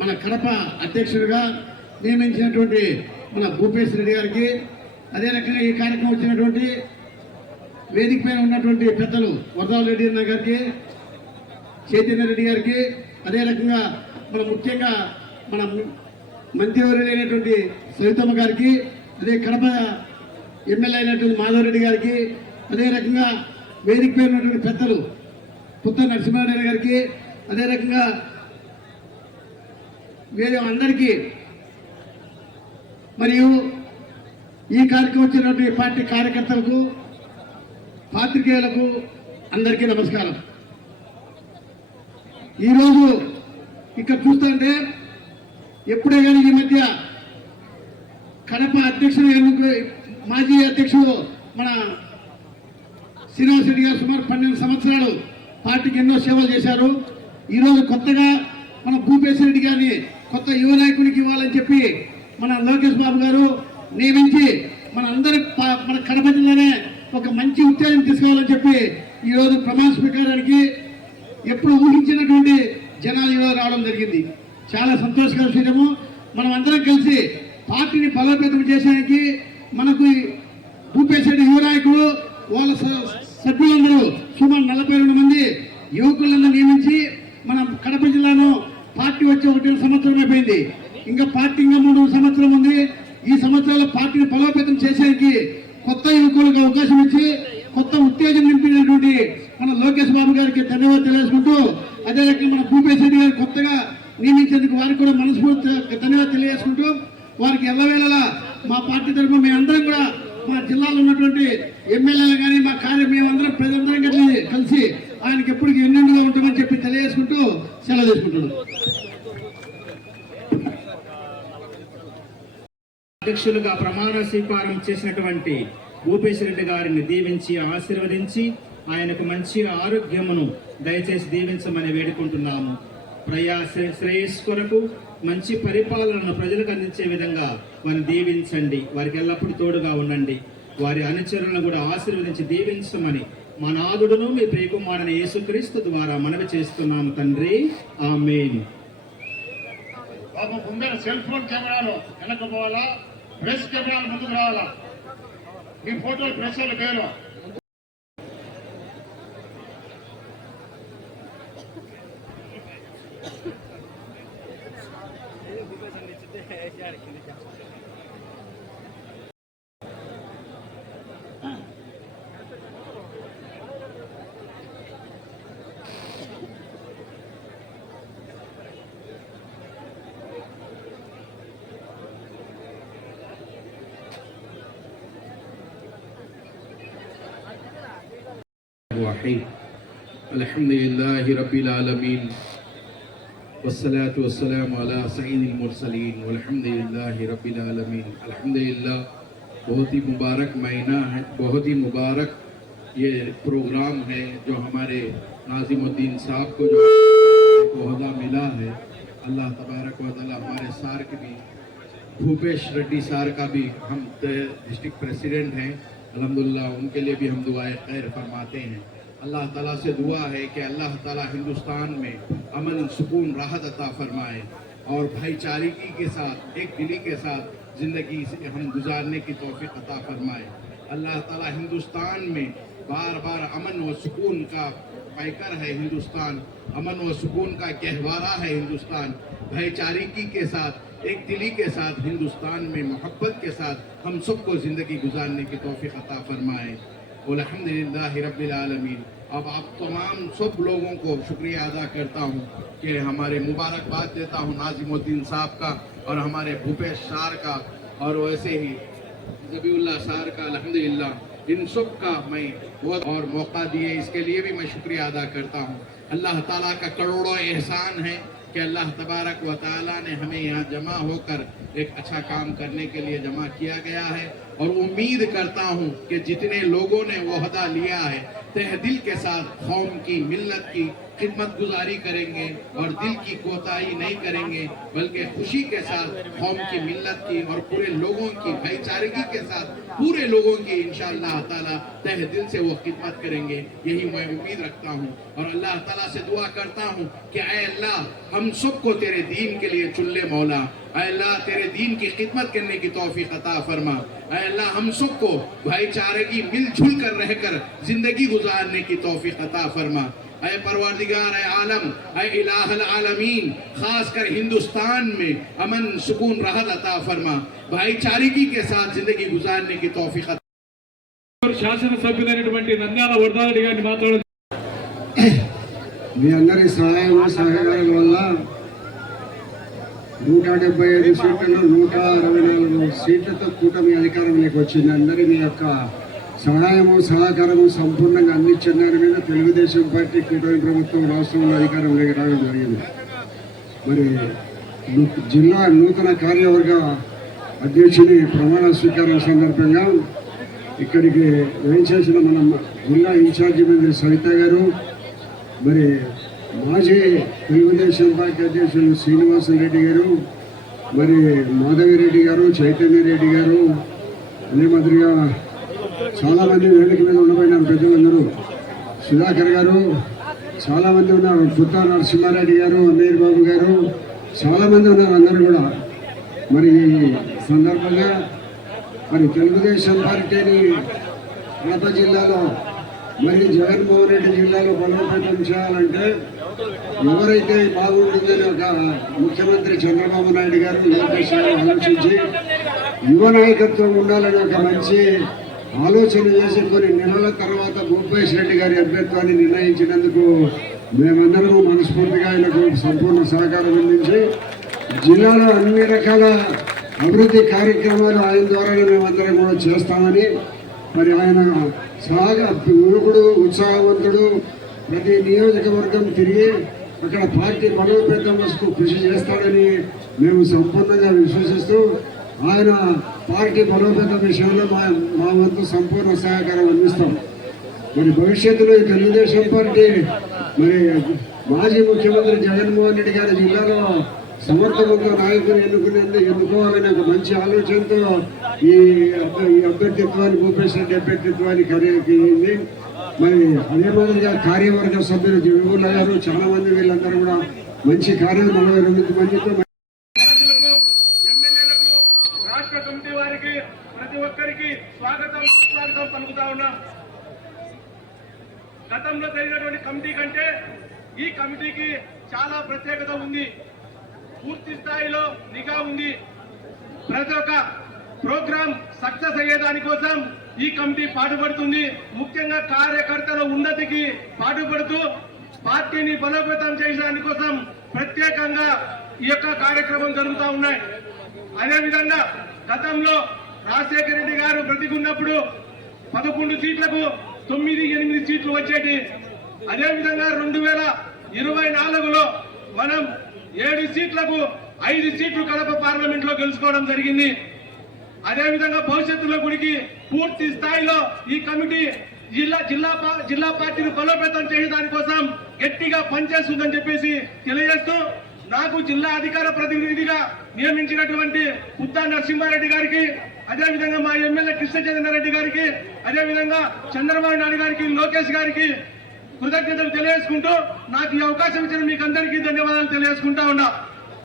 మన కడప అధ్యక్షుడిగా నియమించినటువంటి మన భూపేశ్ రెడ్డి గారికి, అదే రకంగా ఈ కార్యక్రమం వచ్చినటువంటి వేదిక పైన ఉన్నటువంటి పెద్దలు వరదాల రెడ్డి అన్న గారికి, చైతన్య రెడ్డి గారికి, అదే రకంగా మన ముఖ్యంగా మన మంత్రివర్యులైనటువంటి సవితమ్మ గారికి, అదే కడప ఎమ్మెల్యే అయినటువంటి మాధవరెడ్డి గారికి, అదే రకంగా వేదిక పైన ఉన్నటువంటి పెద్దలు పుత్త నరసింహారెడ్డి గారికి, అదే రకంగా వేరే అందరికీ మరియు ఈ కార్యక్రమం వచ్చినటువంటి పార్టీ కార్యకర్తలకు, పాత్రికేయులకు అందరికీ నమస్కారం. ఈరోజు ఇక్కడ చూస్తుంటే ఎప్పుడే కానీ ఈ మధ్య కడప అధ్యక్షుడు మాజీ అధ్యక్షుడు మన శ్రీనివాస్ రెడ్డి గారు సుమారు 12 సంవత్సరాలు పార్టీకి ఎన్నో సేవలు చేశారు. ఈరోజు కొత్తగా మన భూపేశ్ రెడ్డి గారిని కొత్త యువ నాయకునికి ఇవ్వాలని చెప్పి మన లోకేష్ బాబు గారు నియమించి మన కడప జిల్లానే ఒక మంచి ఉత్తేజం తీసుకోవాలని చెప్పి ఈరోజు ప్రమాణ స్వీకారానికి ఎప్పుడు ఊహించినటువంటి జనాలు ఈరోజు రావడం జరిగింది. చాలా సంతోషకర విషయము. మనం అందరం కలిసి పార్టీని బలోపేతం చేయడానికి మనకు భూపేశ్ రెడ్డి యువ నాయకుడు వాళ్ళ సభ్యులందరూ సుమారు 42 మంది యువకులందరూ నియమించి మన కడప జిల్లాను పార్టీ వచ్చి 1 సంవత్సరం అయిపోయింది. ఇంకా పార్టీ ఇంకా 3 సంవత్సరం ఉంది. ఈ సంవత్సరాల పార్టీని బలోపేతం చేసేందుకు కొత్త యువకులకు అవకాశం ఇచ్చి కొత్త ఉత్తేజం నింపినటువంటి మన లోకేష్ బాబు గారికి ధన్యవాదాలు తెలియజేసుకుంటూ, అదే రకంగా మన భూపేశ్ రెడ్డి గారు కొత్తగా నియమించేందుకు వారికి కూడా మనస్ఫూర్తిగా ధన్యవాదాలు తెలియజేసుకుంటూ, వారికి ఎల్లవేళలా మా పార్టీ తరఫున మేమందరం కూడా మా జిల్లాలో ఉన్నటువంటి ఎమ్మెల్యేలు కానీ మేమందరం ప్రజలందరం కలిసి ఆయనకి ఎప్పటికీ ఎన్నెండుగా ఉంటామని చెప్పి తెలియజేసుకుంటూ సెలవు తీసుకుంటున్నాం. అధ్యక్షులుగా ప్రమాణ స్వీకారం చేసినటువంటి భూపేశ్ రెడ్డి గారిని దీవించి ఆశీర్వదించి ఆయనకు మంచి ఆరోగ్యమును దయచేసి దీవించమని వేడుకుంటున్నాము. శ్రేయస్ కొరకు మంచి పరిపాలనను ప్రజలకు అందించే విధంగా వారిని దీవించండి. వారికి ఎల్లప్పుడూ తోడుగా ఉండండి. వారి అనుచరులను కూడా ఆశీర్వదించి దీవించమని మా నాదుడును మీ ప్రియకుమారుని యేసుక్రీస్తు ద్వారా మనవి చేస్తున్నాము తండ్రి. ఆమేన్. ముందర సెల్ ఫోన్ కెమెరాలు వెనక పోవాలా, ప్రెస్ కెమెరాలు ముందుకు రావాలా. మీ ఫోటోలు ప్రెస్ వాళ్ళు పేరు अल्हम्दुलिल्लाह रब्बिल आलमीन वस्सलातु वस्सलामु अला सय्यिदिल मुरसलीन वल्हम्दुलिल्लाह रब्बिल आलमीन। अल्हम्दुलिल्लाह बहुत ही मुबारक महीना है, बहुत ही मुबारक ये प्रोग्राम है जो हमारे नाज़िमुद्दीन साहब को जो ओहदा मिला है। अल्लाह तबारक व तआला हमारे सार के भी भूपेश रेड्डी सार का भी हम डिस्ट्रिक्ट प्रेसिडेंट हैं, अल्हम्दुलिल्लाह उनके लिए भी हम दुआए खैर फरमाते हैं। अल्लाह ताला से दुआ है कि अल्लाह ताला हिंदुस्तान में अमन सुकून राहत अता फरमाए और भाईचारगी के साथ एक दिली के साथ ज़िंदगी हम गुजारने की तौफीक अता फरमाए। अल्लाह ताला हिंदुस्तान में बार बार अमन व सुकून का पैकर है हिंदुस्तान, अमन व सुकून का गहवारा है हिंदुस्तान। भाईचारगी के साथ एक दिली के साथ हिंदुस्तान में मोहब्बत के साथ हम सबको ज़िंदगी गुजारने की तौफीक अता फरमाए। अल्हम्दुलिल्लाह रब्बिल आलमीन। अब आप तमाम सब लोगों को शुक्रिया अदा करता हूँ कि हमारे मुबारकबाद देता हूँ नाज़िमुद्दीन साहब का और हमारे भूपेश सार का और वैसे ही ज़बीउल्लाह सार का। अल्हम्दुलिल्लाह इन सब का मैं बहुत और मौका दिए इसके लिए भी मैं शुक्रिया अदा करता हूँ। अल्लाह ताला का करोड़ों एहसान है कि अल्लाह तबारक व ताला ने हमें यहाँ जमा होकर एक अच्छा काम करने के लिए जमा किया गया है और उम्मीद करता हूँ कि जितने लोगों ने ओहदा लिया है तह दिल के साथ कौम की मिल्लत की खिदमत गुजारी करेंगे और दिल की कोताही नहीं करेंगे, बल्कि खुशी के साथ कौम की मिल्लत की और पूरे लोगों की भाईचारगी के साथ पूरे लोगों की इंशाअल्लाह ताला तहे दिल से वो खिदमत करेंगे, यही मैं उम्मीद रखता हूँ। और अल्लाह ताला से दुआ करता हूँ कि ऐ अल्लाह हम सबको तेरे दीन के लिए चुन ले मौला। ऐ अल्लाह तेरे दीन की खिदमत करने की तौफीक अता फरमा। ऐ अल्लाह हम सबको भाईचारे की मिलजुल कर रहकर जिंदगी गुजारने की तौफीक अता फरमा। ऐ परवरदिगार ऐ आलम ऐ इलाहुल आलमीन, खासकर हिंदुस्तान में अमन सुकून राहत अता फरमा, भाईचारगी के साथ जिंदगी गुजारने की तौफीक अता। శాసనసభ్యులైనటువంటి నంద్యాల వరదారెడ్డి గారిని మాట్లాడారు. మీ అందరి సహాయం సహకారాల వల్ల 175 సీట్లలో 164 సీట్లతో కూటమి అధికారంలోకి వచ్చింది. అందరి మీ యొక్క సహాయము సహకారము సంపూర్ణంగా అందించిన దాని మీద తెలుగుదేశం పార్టీ కూటమి ప్రభుత్వం రాష్ట్రంలో అధికారంలోకి రావడం జరిగింది. మరి జిల్లా నూతన కార్యవర్గ అధ్యక్షుని ప్రమాణ స్వీకారం సందర్భంగా ఇక్కడికి వేయించేసిన మన జిల్లా ఇన్ఛార్జి మంత్రి సవిత గారు, మరి మాజీ తెలుగుదేశం పార్టీ అధ్యక్షులు శ్రీనివాసరెడ్డి గారు, మరి మాధవిరెడ్డి గారు, చైతన్యరెడ్డి గారు, అదే మాదిరిగా చాలామంది వేదిక మీద ఉండబోయిన పెద్దలందరూ, సుధాకర్ గారు, చాలామంది ఉన్నారు, పుత్త నరసింహారెడ్డి గారు, అమీర్ బాబు గారు, చాలామంది ఉన్నారు. అందరూ కూడా మరి ఈ సందర్భంగా మరి తెలుగుదేశం పార్టీని కడప జిల్లాలో మరి జగన్మోహన్ రెడ్డి జిల్లాలో బలోపేతం చేయాలంటే ఎవరైతే బాగుంటుందని ఒక ముఖ్యమంత్రి చంద్రబాబు నాయుడు గారు యువదేశాన్ని ఆలోచించి యువ నాయకత్వం ఉండాలని ఒక మంచి ఆలోచన చేసి కొన్ని నెలల తర్వాత భూపేష్ రెడ్డి గారి అభ్యర్థాన్ని నిర్ణయించినందుకు మేమందరము మనస్ఫూర్తిగా ఆయనకు సంపూర్ణ సహకారం అందించి జిల్లాలో అన్ని రకాల అభివృద్ధి కార్యక్రమాలు ఆయన ద్వారానే మేమందరం కూడా చేస్తామని, మరి ఆయన యువకుడు, ఉత్సాహవంతుడు, ప్రతి నియోజకవర్గం తిరిగి అక్కడ పార్టీ బలోపేతం వస్తూ కృషి చేస్తాడని మేము సంపూర్ణంగా విశ్వసిస్తూ ఆయన పార్టీ బలోపేతం విషయంలో మా వంతు సంపూర్ణ సహకారం అందిస్తాం. మరి భవిష్యత్తులో ఈ తెలుగుదేశం పార్టీ మరి మాజీ ముఖ్యమంత్రి జగన్మోహన్ రెడ్డి గారి జిల్లాలో సమర్థవంత నాయకులు ఎన్నుకోవాలనే ఒక మంచి ఆలోచనతో ఈ అభ్యర్థిత్వాన్ని భూపేష్ రెడ్డి అభ్యర్థిత్వాన్ని ఖరీదైంది. మరి అదే మాదిరిగా కార్యవర్గ సభ్యులు విభూల గారు, చాలా మంది వీళ్ళందరూ కూడా మంచి కార్యం 42 మందితో ఎమ్మెల్యేలకు, రాష్ట్ర కమిటీ వారికి ప్రతి ఒక్కరికి స్వాగతం పలుకుతా ఉన్నాం. గతంలో జరిగినటువంటి కమిటీ కంటే ఈ కమిటీకి చాలా ప్రత్యేకత ఉంది. పూర్తి స్థాయిలో నిఘా ఉంది. ప్రతి ఒక్క ప్రోగ్రాం సక్సెస్ అయ్యేదానికోసం ఈ కమిటీ పాటుపడుతుంది. ముఖ్యంగా కార్యకర్తల ఉన్నతికి పాటుపడుతూ పార్టీని బలోపేతం చేయడానికి కోసం ప్రత్యేకంగా ఈ యొక్క కార్యక్రమం జరుగుతూ ఉన్నాయి. అదేవిధంగా గతంలో రాజశేఖర రెడ్డి గారు బ్రతికున్నప్పుడు 11 సీట్లకు 9-8 సీట్లు వచ్చేటి. అదేవిధంగా 2024లో మనం 7 సీట్లకు 5 సీట్లు కడప పార్లమెంట్ లో గెలుచుకోవడం జరిగింది. అదేవిధంగా భవిష్యత్తులో గుడికి పూర్తి స్థాయిలో ఈ కమిటీ జిల్లా పార్టీని బలోపేతం చేయడానికి కోసం గట్టిగా పనిచేస్తుందని చెప్పేసి తెలియజేస్తూ, నాకు జిల్లా అధికార ప్రతినిధిగా నియమించినటువంటి పుత్త నరసింహారెడ్డి గారికి, అదేవిధంగా మా ఎమ్మెల్యే కృష్ణ చైతన్యరెడ్డి గారికి, అదేవిధంగా చంద్రబాబు నాయుడు గారికి, లోకేష్ గారికి కృతజ్ఞతలు తెలియజేసుకుంటూ నాకు ఈ అవకాశం ఇచ్చిన మీకు అందరికీ ధన్యవాదాలు తెలియజేసుకుంటా ఉన్నా.